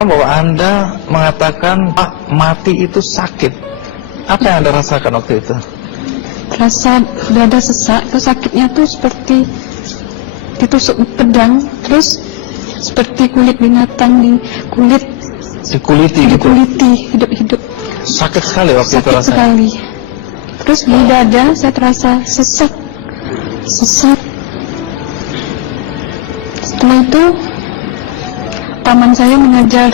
Bahwa Anda mengatakan mati itu sakit. Apa yang Anda rasakan waktu itu? Rasa dada sesak, itu sakitnya tuh seperti ditusuk pedang, terus seperti kulit binatang dikuliti hidup-hidup. Sakit sekali waktu itu Sakit rasanya. sekali. Terus di dada saya terasa sesak. Setelah itu paman saya mengajar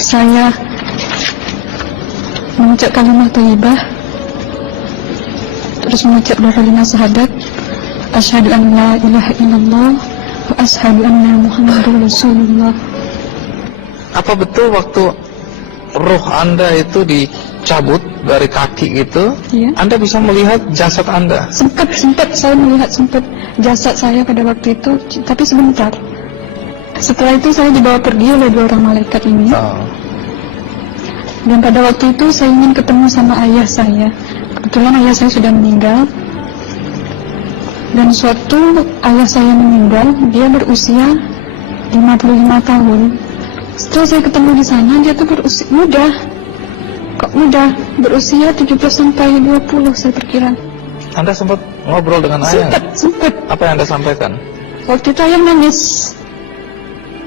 saya mengucap kalimat thayyibah, terus mengucap dua kalimat syahadat, asyhadu an la ilaha illallah wa asyhadu anna muhammadar rasulullah. Apa betul waktu ruh Anda itu dicabut dari kaki itu, Iya. Anda bisa melihat jasad Anda? Sempat saya melihat jasad saya pada waktu itu, tapi sebentar. Setelah itu saya dibawa pergi oleh dua orang malaikat ini. Dan pada waktu itu saya ingin ketemu sama ayah saya. Kebetulan ayah saya sudah meninggal. Dan suatu ayah saya meninggal, dia berusia 55 tahun. Setelah saya ketemu di sana, dia tuh berusia muda. Kok muda? Berusia 17 sampai 20 saya perkira. Anda sempat ngobrol dengan ayah? Sempat. Apa yang Anda sampaikan? Waktu itu ayah nangis.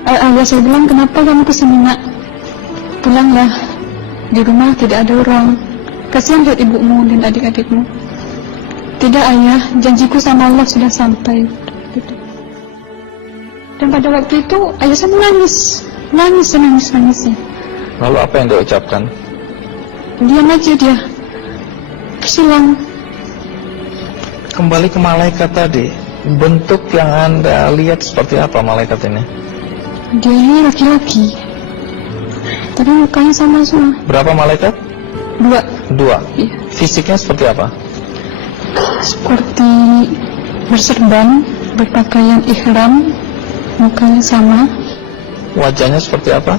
Ayah saya bilang, kenapa kamu kesini nak? Pulanglah, di rumah tidak ada orang. Kasihan buat ibumu dan adik-adikmu. Tidak ayah, janjiku sama Allah sudah sampai. Dan pada waktu itu ayah saya menangis. Lalu apa yang dia ucapkan? Diam aja dia, silang. Kembali ke malaikat tadi, bentuk yang Anda lihat seperti apa malaikat ini? Dia ini laki-laki, tapi mukanya sama semua. Berapa malaikat? Dua. Iya. Fisiknya seperti apa? Seperti berserban, berpakaian ihram, mukanya sama. Wajahnya seperti apa?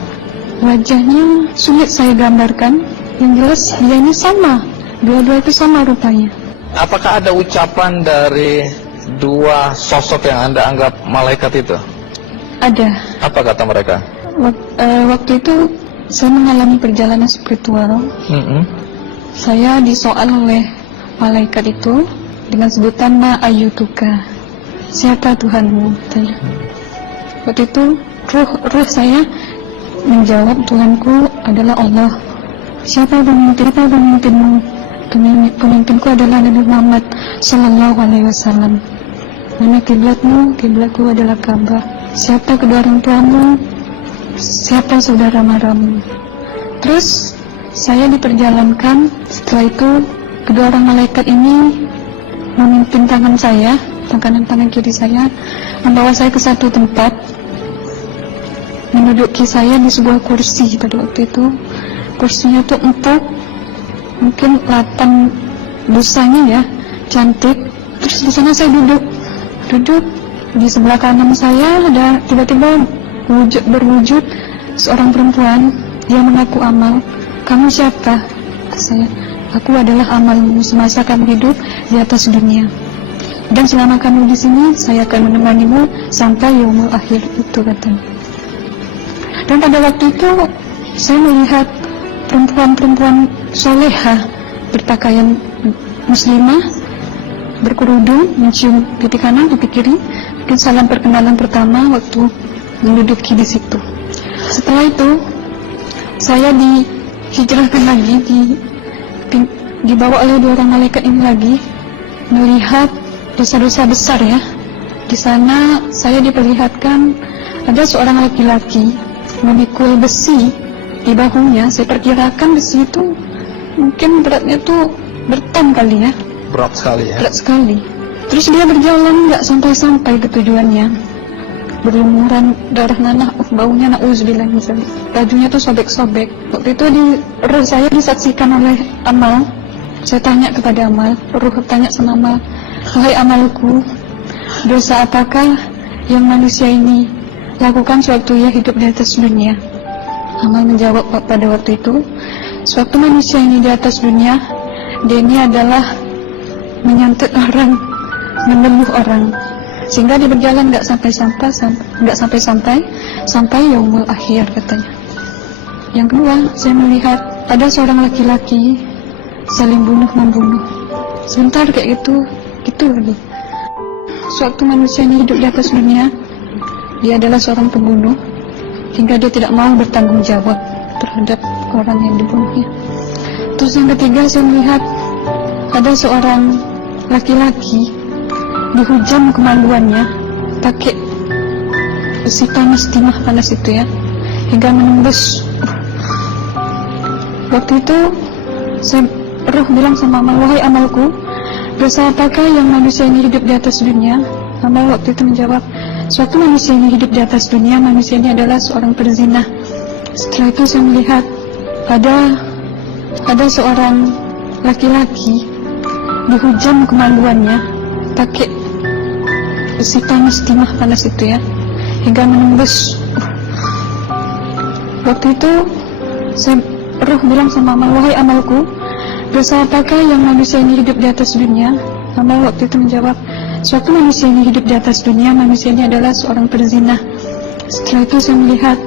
Wajahnya sulit saya gambarkan. Yang jelas dia ini sama, dua-dua itu sama rupanya. Apakah ada ucapan dari dua sosok yang Anda anggap malaikat itu? Ada. Apa kata mereka? Waktu itu saya mengalami perjalanan spiritual. Saya disoal oleh malaikat itu dengan sebutan Ma ayyutuka, siapa Tuhanmu? Waktu itu ruh saya menjawab, Tuhanku adalah Allah. Siapa pemimpinmu? Pemimpinku adalah Nabi Muhammad Sallallahu Alaihi Wasallam. Mana kiblatmu? Kiblatku adalah Ka'bah. Siapa kedua orang tuamu? Siapa saudara maramu? Terus saya diperjalankan. Setelah itu kedua orang malaikat ini memimpin tangan saya, tangan kiri saya, membawa saya ke satu tempat, menduduki saya di sebuah kursi. Pada waktu itu kursinya tuh empuk, mungkin 8 busanya ya, cantik. Terus di sana saya duduk di sebelah kanan saya ada tiba-tiba berwujud seorang perempuan. Dia mengaku Amal. Kamu siapa? Saya, aku adalah amalmu semasa kamu hidup di atas dunia. Dan selama kamu di sini, saya akan menemanimu sampai yaumul akhir, itu katanya. Dan pada waktu itu saya melihat perempuan-perempuan solehah berpakaian muslimah, berkerudung, mencium pipi kanan, pipi kiri. Mungkin salam perkenalan pertama waktu menduduki di situ. Setelah itu saya dihijrahkan lagi, dibawa oleh dua orang malaikat ini lagi, melihat dosa-dosa besar ya. Di sana saya diperlihatkan ada seorang laki-laki memikul besi di bahunya. Saya perkirakan besi itu mungkin beratnya tuh berton kali ya. Berat sekali ya. Berat sekali. Terus dia berjalan nggak sampai ke tujuannya. Berlumuran darah nanah, baunya na'udzubillah misalnya. Bajunya tuh sobek-sobek. Waktu itu ruh saya disaksikan oleh Amal. Saya tanya kepada Amal, ruh tanya sama Amal, wahai amalku, dosa apakah yang manusia ini lakukan sewaktu ia hidup di atas dunia? Amal menjawab pada waktu itu, sewaktu manusia ini di atas dunia, dia ini adalah menyantet orang, menemuh orang, sehingga dia berjalan nggak sampai yaumul akhir katanya. Yang kedua, saya melihat ada seorang laki-laki saling bunuh-membunuh. Sebentar kayak gitu lagi. Sewaktu manusia ini hidup di atas dunia, dia adalah seorang pembunuh, hingga dia tidak mau bertanggung jawab terhadap orang yang dibunuhnya. Terus yang ketiga, saya melihat ada seorang laki-laki dihujam kemaluannya pakai besi panas, timah panas itu ya, hingga menembus. Waktu itu roh bilang sama amal, wahai amalku, dosa apakah yang manusia ini hidup di atas dunia? Amal waktu itu menjawab, suatu manusia ini hidup di atas dunia, manusia ini adalah seorang perzina. Setelah itu saya melihat ada seorang laki-laki dihujam kemaluannya pakai besi panas, timah panas itu ya, hingga menembus. Waktu itu roh bilang sama amal, wahai amalku, dosa apakah yang manusia ini hidup di atas dunia? Amal waktu itu menjawab, suatu manusia ini hidup di atas dunia, manusia ini adalah seorang perzina. Setelah itu saya melihat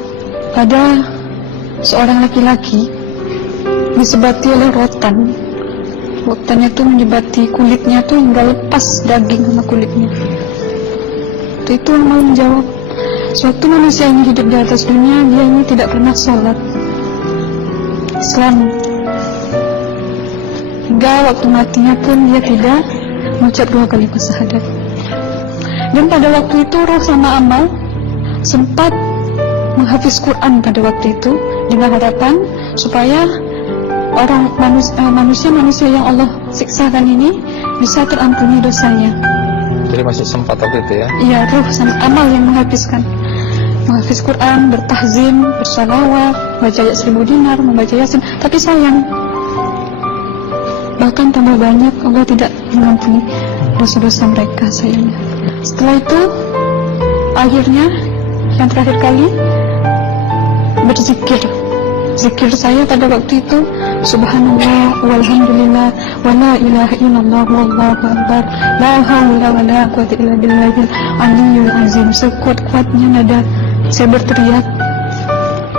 ada seorang laki-laki disebati oleh rotan. Rotannya itu menyebati kulitnya tuh hingga lepas daging sama kulitnya. Itu amal menjawab, suatu manusia ini hidup di atas dunia, dia ini tidak pernah sholat Islam, hingga waktu matinya pun dia tidak mengucap 2 kalimat syahadat. Dan pada waktu itu roh sama amal sempat menghafiz Quran pada waktu itu dengan harapan supaya orang manusia yang Allah siksakan ini bisa terampuni dosanya. Jadi masih sempat waktu itu ya? Iya, roh sama amal yang menghafizkan, menghafiz Quran, bertahzim, bersalawat, baca ayat 1000 dinar, membaca Yasin. Tapi sayang, bahkan tambah banyak Allah tidak mengampuni dosa-dosa mereka, sayangnya. Setelah itu, akhirnya yang terakhir kali berzikir. Zikir saya pada waktu itu, subhanallah, walhamdulillah, wa la ilaha illallah, wallahu akbar, la haula wa la quwwata illa billahil aliyyil azim. Sekuat-kuatnya nada saya berteriak,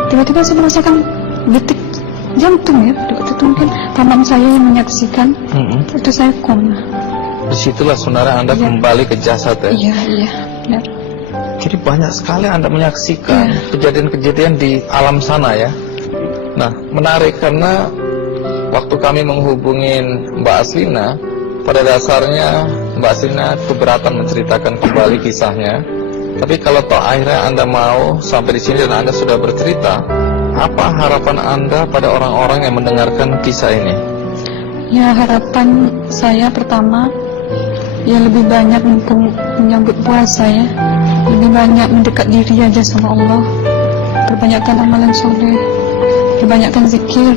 tiba-tiba saya merasakan detik jantung ya. Pada waktu itu mungkin paman saya yang menyaksikan. Itu saya koma. Disitulah saudara Anda kembali ke jasad ya? Iya, benar. Jadi banyak sekali Anda menyaksikan kejadian-kejadian di alam sana ya. Nah, menarik karena waktu kami menghubungin Mbak Aslina, pada dasarnya Mbak Aslina keberatan menceritakan kembali kisahnya. Tapi kalau toh akhirnya Anda mau sampai di sini dan Anda sudah bercerita, apa harapan Anda pada orang-orang yang mendengarkan kisah ini? Ya, harapan saya pertama, ya lebih banyak mumpung menyambut puasa ya, lebih banyak mendekat diri aja sama Allah, perbanyakkan amalan soleh, perbanyakkan zikir,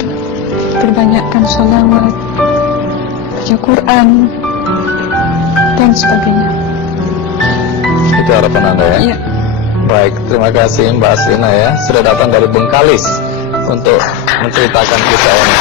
perbanyakkan sholawat, baca Quran, dan sebagainya. Itu harapan Anda ya? Iya. Baik, terima kasih Mbak Aslina ya, sudah datang dari Bengkalis untuk menceritakan kisah ini.